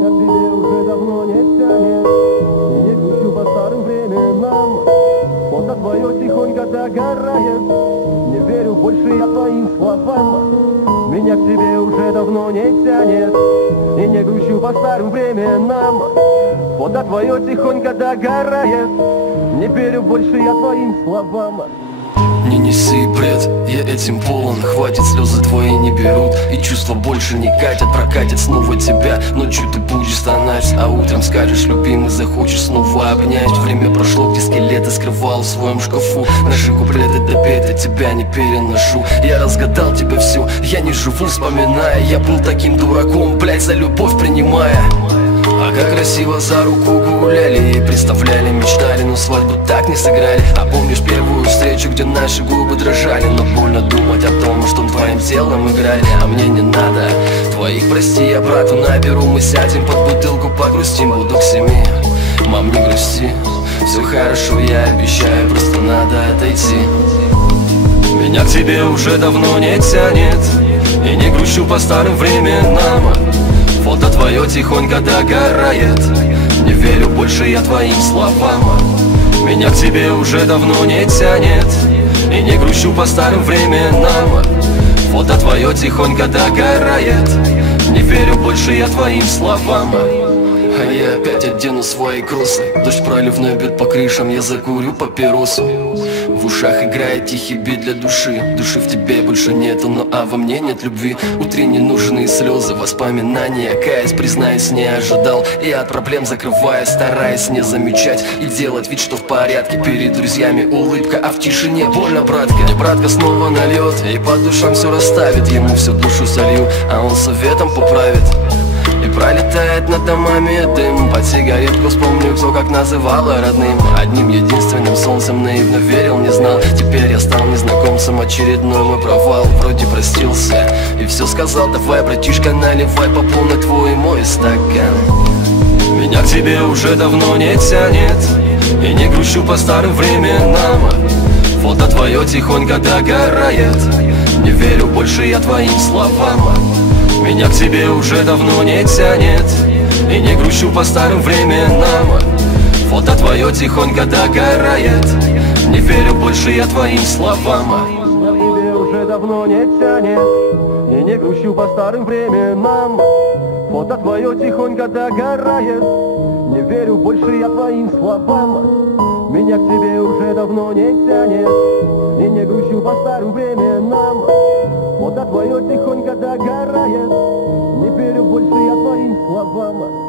Я к тебе уже давно не тянет, и не грущу по старым временам. Фото твое тихонько догорает, не верю больше я твоим словам. Меня к тебе уже давно не тянет, и не грущу по старым временам. Фото твое тихонько догорает, не верю больше я твоим словам. Не неси бред, я этим полон. Хватит, слезы твои не берут, и чувства больше не катят. Прокатят снова тебя, ночью ты будешь стонать, а утром скажешь, любимый, захочешь снова обнять. Время прошло, где скелеты скрывал в своем шкафу. Наши куплеты допеты, тебя не переношу. Я разгадал тебе все, я не живу, вспоминая. Я был таким дураком, блять, за любовь принимая. А как красиво за руку гуляли и представляли, мечтали, но свадьбу так не сыграли. А помнишь первую встречу, где наши губы дрожали? Но больно думать о том, что твоим телом играли. А мне не надо твоих, прости, я брату наберу. Мы сядем под бутылку, погрустим, буду к 7. Мам, не грусти, все хорошо, я обещаю, просто надо отойти. Меня к тебе уже давно не тянет, и не грущу по старым временам. Фото твое тихонько догорает, не верю больше я твоим словам. Меня к тебе уже давно не тянет, и не грущу по старым временам. Фото твое тихонько догорает, не верю больше я твоим словам. А я опять одену свои кроссы, дождь проливной бьет по крышам, я закурю папиросу. В ушах играет тихий бит для души. Души в тебе больше нету, но во мне нет любви. Утренние нужные слезы, воспоминания. Каясь, признаюсь, не ожидал. И от проблем закрываясь, стараясь не замечать и делать вид, что в порядке. Перед друзьями улыбка, а в тишине больно, братка. Мне братка снова нальет и по душам все расставит. Ему всю душу солью, а он советом поправит. И пролетает над домами дым. Под сигаретку вспомню, кто как называла родным. Одним единственным солнцем наивно верил, не знал. Теперь я стал незнакомцем, очередной мой провал. Вроде простился и все сказал. Давай, братишка, наливай по полной твой мой стакан. Меня к тебе уже давно не тянет, и не грущу по старым временам. Фото твое тихонько догорает, не верю больше я твоим словам. Меня к тебе уже давно не тянет, и не грущу по старым временам. Фото твое тихонько догорает, не верю больше я твоим словам. Я к тебе уже давно не тянет, и не грущу по старым временам. Фото твое тихонько догорает, не верю больше я твоим словам. Меня к тебе уже давно не тянет, и не грущу по старым временам. Фото твое тихонько догорает, не верю больше я твоим словам.